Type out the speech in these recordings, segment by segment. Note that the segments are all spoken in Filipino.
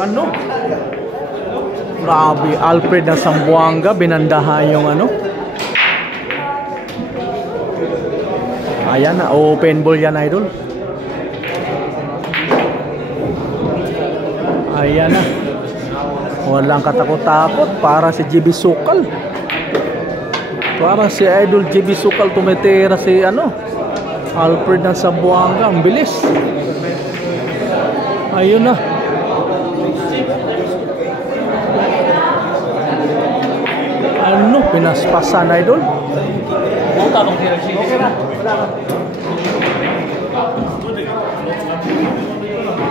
Ano? Grabe, Alfred ng Zamboanga, binandahan yung ano. Ayan na, open ball yan, idol. Ayan na. Walang katakot-takot, para si GB Sukal. Parang si Idol GB Sukal tumitira si ano, Alfred ng Zamboanga, ang bilis. Ayun na. Ano, pinaspasan, Idol.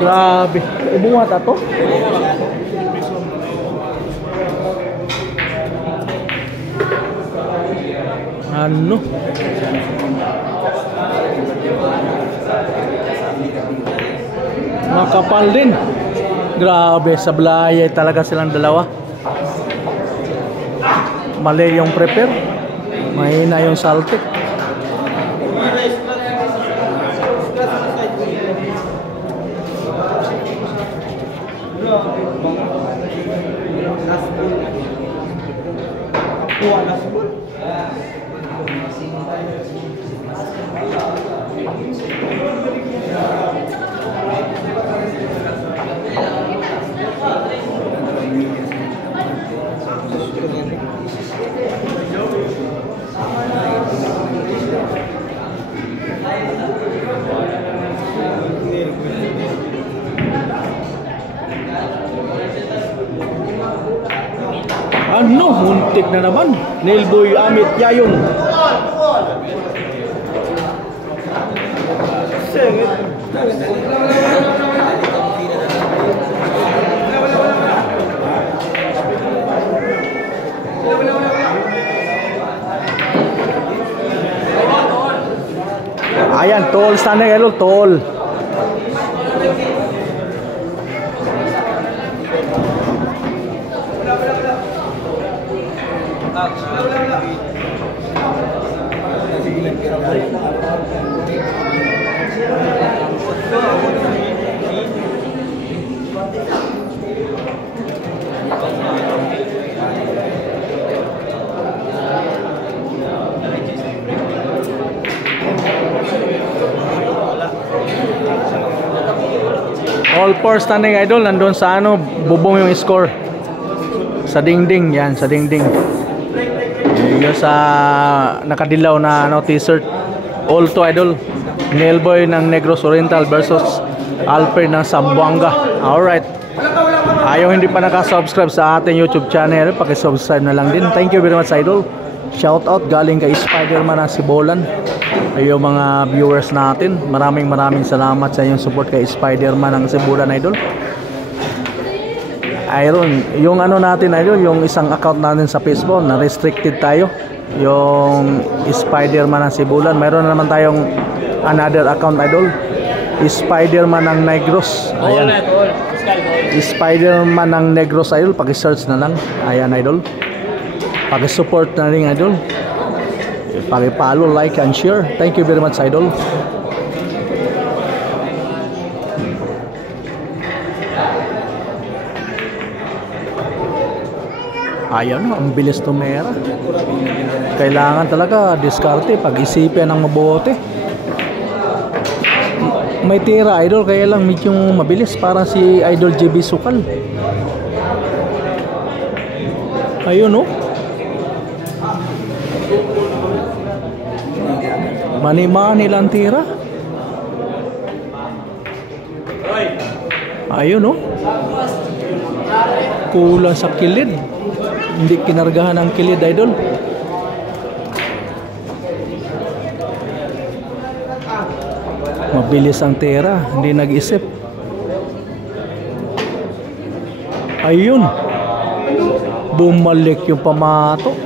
Grabe. Ibungat ato. Ano? Makapal din. Grabe, sablay talaga silang dalawa. Mali yung prepare. Mahina yung saltik. Ano, muntik na naman. Nilboy Amit Yayong. Ayan, tall standing idol, tall. All four standing idol, nandun sa ano, bubong yung score. Sa dingding, yan, sa dingding. Yung sa nakadilaw na ano, t-shirt. All to idol. Nailboy ng Negros Oriental versus Alfred ng Zamboanga. Alright. Ayaw hindi pa nakasubscribe sa ating YouTube channel, pakisubscribe na lang din. Thank you very much, idol. Shout out galing kay Spider-Man ng Sibolan. Ayun mga viewers natin, maraming salamat sa inyong support kay Spider-Man ng Sibolan, idol. Ayun, yung ano natin, idol, yung isang account natin sa Facebook na restricted tayo, yung Spider-Man ng Sibolan. Mayroon naman tayong another account, idol, Spider-Man ng Negros. Ayan, Spider-Man ng Negros, idol, paki-search na lang. Ayan, idol, paki-support na rin, idol. Paki-follow, like, and share. Thank you very much, idol. Ayan, ang bilis tumera. Kailangan talaga diskarte, pag-isipin ng mabuti. May tira, idol, kaya lang medyo mabilis para si Idol GB Sukal. Ayun, no? Mani-mani lang tira. Ayun, no? Kulang sa kilid. Hindi kinargahan ang kilid, idol. Mabilis ang tira, hindi nag-isip. Ayun, bumalik yung pamato.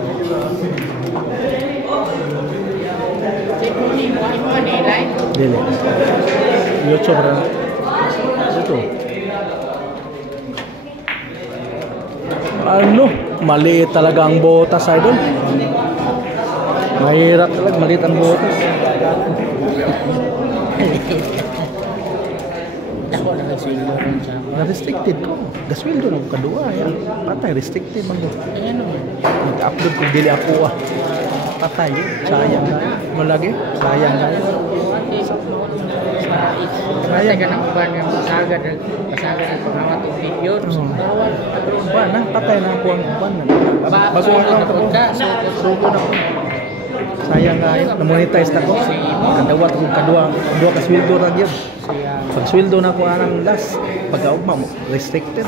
Dili YouTube rin ito. Ano, maliit talaga ang botas, idol. Mahirap talaga, maliit ang botas. Ako na nagsildo rin siya. Na-restricted ko. Gasweldo na ko kadua. Yan. Patay, restricted man ko. Ayan naman. Mag-upload ko, dili ako ah. Patay, sayang na. Malagi, sayang na. Kaya ka ng uban yung pasagad ng pangawat ng video. Uban na, patay na ako ang uban. Bago Sugo na ako. po ka. Sugo na ko. Sayang nga yun. Na-monetize na ko. Kadawat ko, kadua ka sweldo na yun. Pag sweldo na ko anang last. Pagkaugma mo, restricted.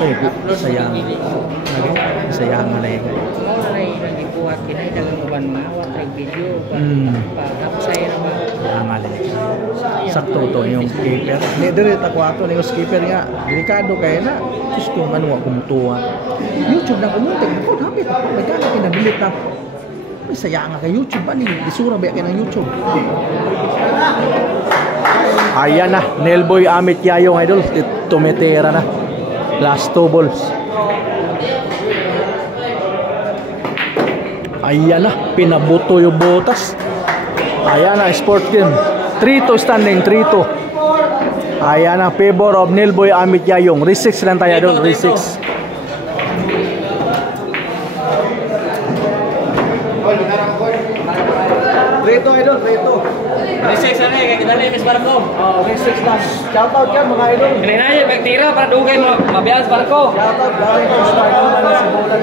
Ay, sayang. Sayang na yun. Mula na yung nag-ipuhat kinay dagang uban mangawat ng video. Tapos sa'yo naman. Sayang na yun. Sakto to yung skipper. Direct ako ato na yung skipper nga. Delikado kayo na. Just kung ano nga kumutuwa. YouTube na kumutik. Ako, hapit. Nagkala kinabilit na. May sayang nga kay YouTube ba? Disura ba kayo ng YouTube? Ayan na. Nailboy Amit Yayong idol. Tumitira na. Last 2 balls. Ayan na. Pinabuto yung botas. Ayan na. Sport game. 3-2 standing. 3-2. Ayan na. Favor of Nailboy Amit Yayong. Re-6 lang tayo idol. Re-6. Reto idol, reto. Resex na eh, kita na yung barko. Oh, re-6 lang. Shoutout yan mga idol. Kaya na yung pagtira para dugay mo, mabiyas barko. Shoutout galing sa start na si Bolan.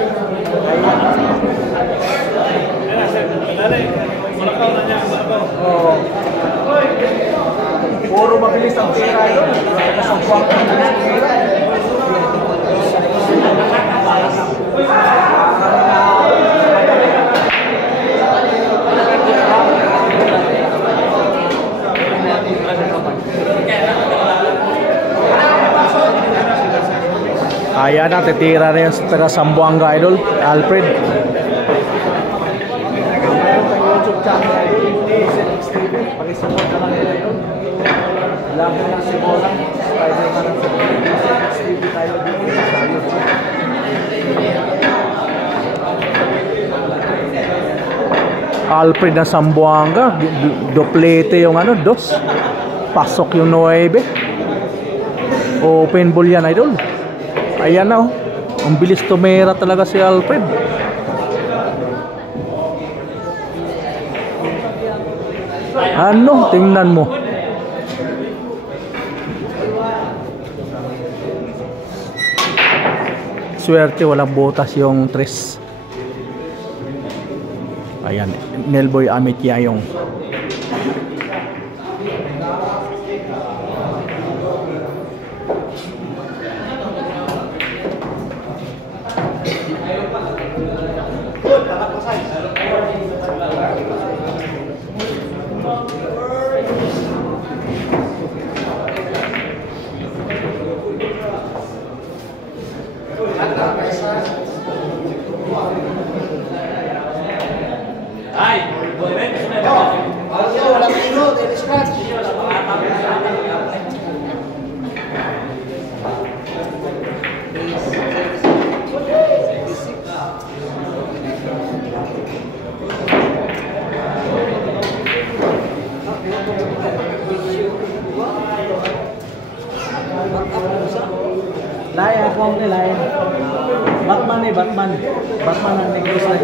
Oh. Puro mabilis ang tira idol. Kasangkwang ang tira. Ayan na, titira na yung taga Sambuanga idol, Alfred. Mayroon tayong YouTube channel idol, pakisupport na lang nila idol. Lagi na si Bolang, Spider-Man ang TV tayo dito sa YouTube. Alfred na Sambuanga, doplete yung ano, dos. Pasok yung 9. Open ball yan idol. Ayan na oh. Ang bilis tumira talaga si Alfred. Ano? Tingnan mo. Swerte walang botas yung 3. Ayan. Nailboy Amit Yayong. Lain ako ni lain. Batman ni Batman. Batman ang negros na.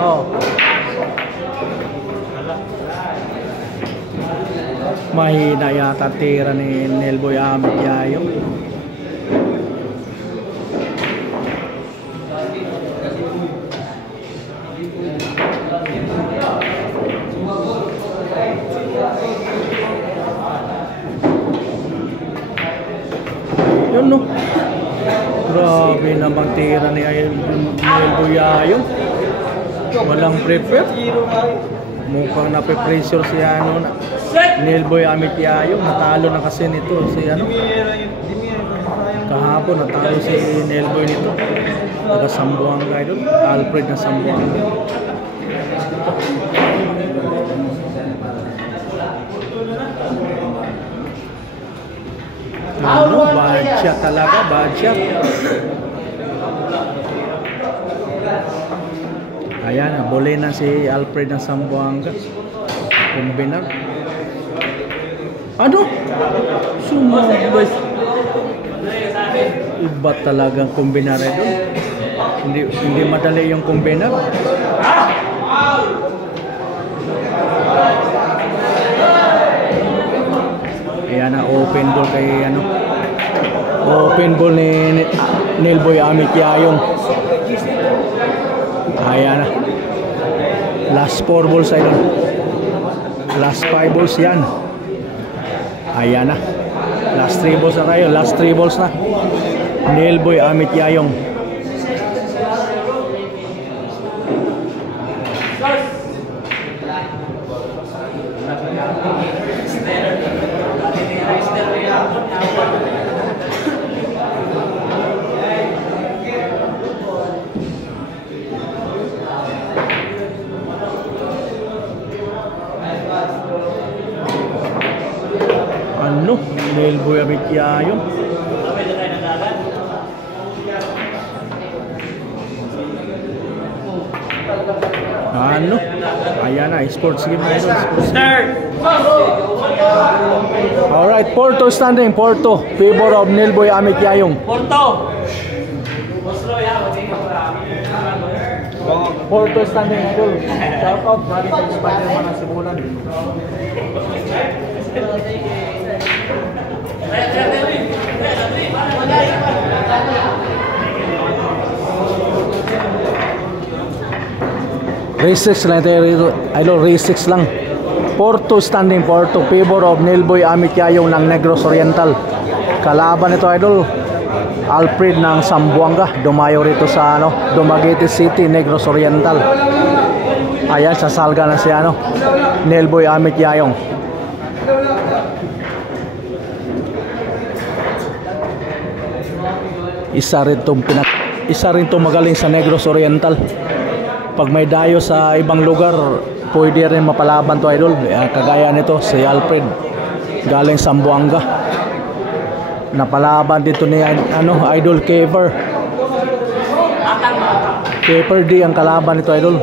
Oh. Mahina yata tira ni Nailboy Amit Yayong. Yun no. Grabe namang tira ni Nailboy Yayong. Walang prepare. Mukhang nape-pressure si ano na Nailboy Amit Yayong. Natalo na kasi nito si ano. Kahapon natalo si Nailboy nito. Taga Sambuanga idol. Alfred na Sambuanga. Ano, bad shot talaga, bad shot. Ayan, nabuli na si Alfred ng Zamboanga. Combinar. Ano? Sumabay. Iba talagang combinar ito. Hindi madali yung combinar. Ayan na, open ball kay ano. Open ball ni Nilboy Amit Yayong. Ayan na. Last 4 balls ay doon. Last 5 balls yan. Ayan na. Last 3 balls na tayo. Last 3 balls na. Nilboy Amit Yayong. Ano? Nilboy Amit Yayong. Ano? Ayan na, sports game na ito. Alright, Porto standing. Porto, favor of Nilboy Amit Yayong. Porto standing idol. Shout out galing kay Spider-Man ng Sibulan. Race 6 lang ito, idol. Race 6 lang. Porto standing. Porto, favor of Nilboy Amit Yayong ng Negros Oriental. Kalaban ito, idol, Alfred ng Zamboanga. Dumayo rito sa ano, Dumaguete City, Negros Oriental. Ayan, sasalga na si ano, Nilboy Amit Yayong. Isa rin itong magaling sa Negros Oriental. Pag may dayo sa ibang lugar, pwede rin mapalaban to, idol. Kagaya nito si Alfred galing Zamboanga. Napalaban dito ni ano, idol Kever. Kever D ang kalaban nito, idol.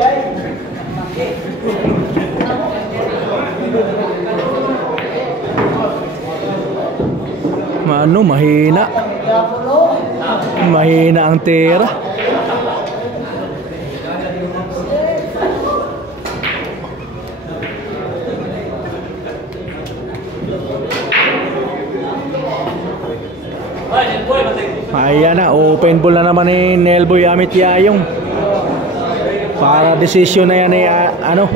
Ano, mahina ang tira. Ayan na, open ball na naman ni Nilboy Amit Yayong. Para desisyon na yan ni ano,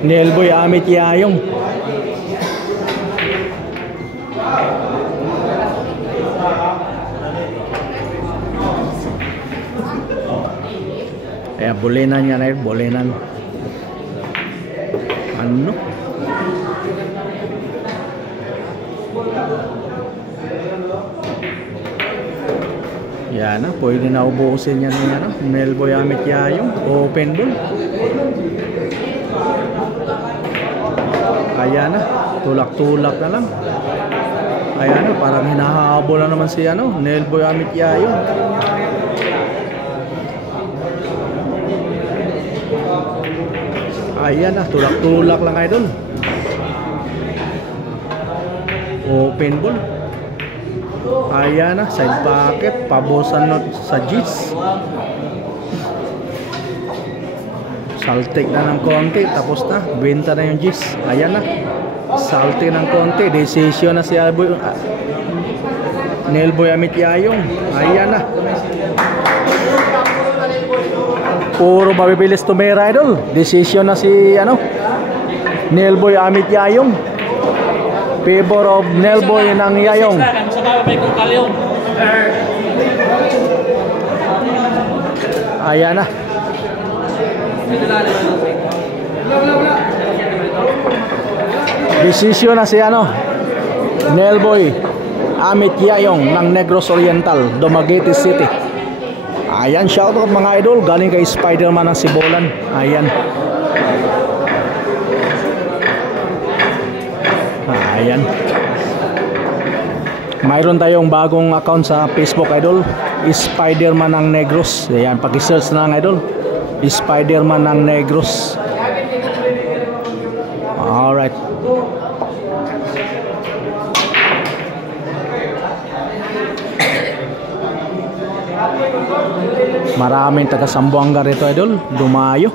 Nilboy Amit Yayong. Ayan, bulinan yan na yun, bulinan. Ano? Yan na, pwede na ubusin yan ni ano, Nilboy Amit Yayong. Open ball. Ayan na, tulak-tulak na lang. Ayan na, parang hinahabol na naman si ano, Nilboy Amit Yayong. Ayan na, tulak-tulak lang, idol. Open ball. Ayan na, side pocket, pabosan na sa G's. Saltik na ng konti, tapos na, benta na yung G's. Ayan na, saltik ng konti, decision na si Nilboy Amit Yayong. Ayan na, puro mabibilis tumira, idol. Decision na si ano, Nilboy Amit Yayong. Favor of Nilboy ng Yayong. Ayan na. Decision na si ano, Nilboy Amit Yayong ng Negros Oriental, Dumaguete City. Ayan, shoutout mga idol, galing kay Spider-Man ng Sibulan. Ayan. Ayan. Mayroon tayong bagong account sa Facebook, idol. Spider-Man ng Negros. Ayan, paki-search na lang, idol. Spider-Man ng Negros. Alright. Maraming taga Zamboanga rito, idol. Dumayo.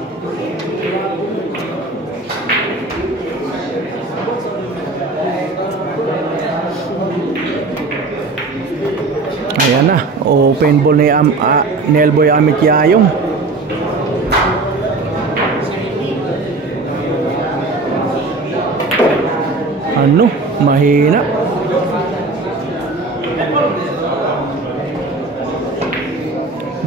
Ayan na, open ball ni Nelboy Amit Yayong. Ano, mahina.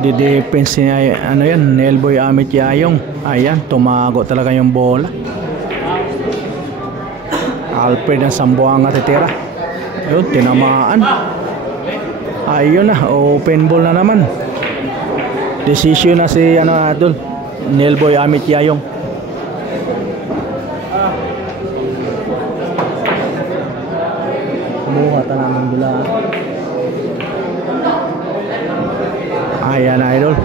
Di-defense niya, ano yan, Nelboy Amit Yayong. Ayan, tumago talaga yung bola. Alfred ng Zamboanga titira. Ayun, tinamaan. Ayun na, open ball na naman. Decision na si idol, Nelboy Amit Yayong. Buhat na ng bola. Ayan na, idol.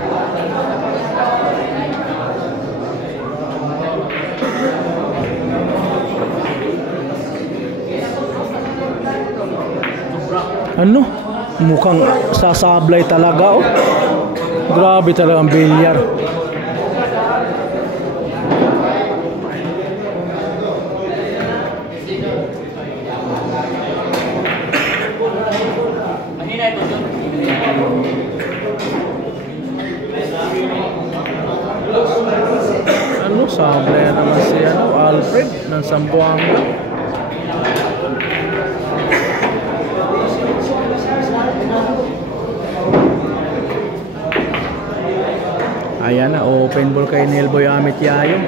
Ano? Mukhang sasablay talaga, oh. Grabe talaga ang bilyar. Ano, sablay naman si Alfred ng Zamboanga. Ayan na, open ball kay Nelboy Amit Yayong.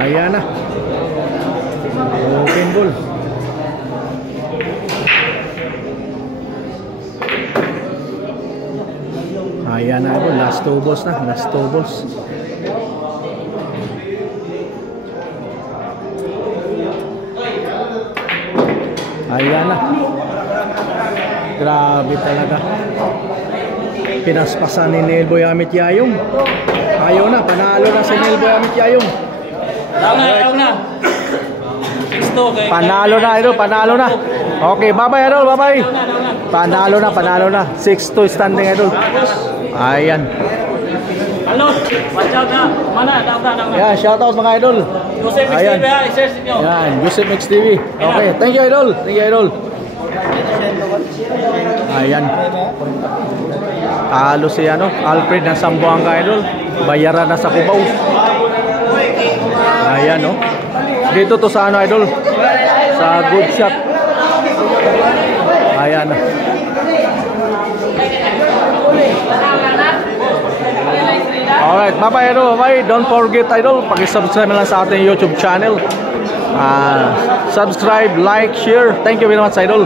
Ayan na, open ball. Ayan na, last two balls na, last two balls. Ayan na. Grabe talaga. Pinaspasan ni Nelboy Amit Yayong. Ayaw na, panalo na si Nelboy Amit Yayong. Ayaw na. 6-2. Panalo na, idol, panalo na. Okay, bye-bye, idol, bye-bye. Panalo na. 6-2 standing, idol. Ayan. Hello, watch out na. Mana, daw na. Yan, shoutout mga idol. Joseph Mix TV, i-share sa inyo. Yan, Joseph Mix TV. Okay, thank you, idol. Thank you, idol. Ayan. Talo si Alfred ng Zamboanga, idol. Bayaran na sa Cubao. Ayan, no. Dito to sa idol. Sa good shot. Ayan. Alright, bye-bye, idol. Bye-bye. Don't forget, idol, paki-subscribe lang sa ating YouTube channel. Subscribe, like, share. Thank you very much, idol.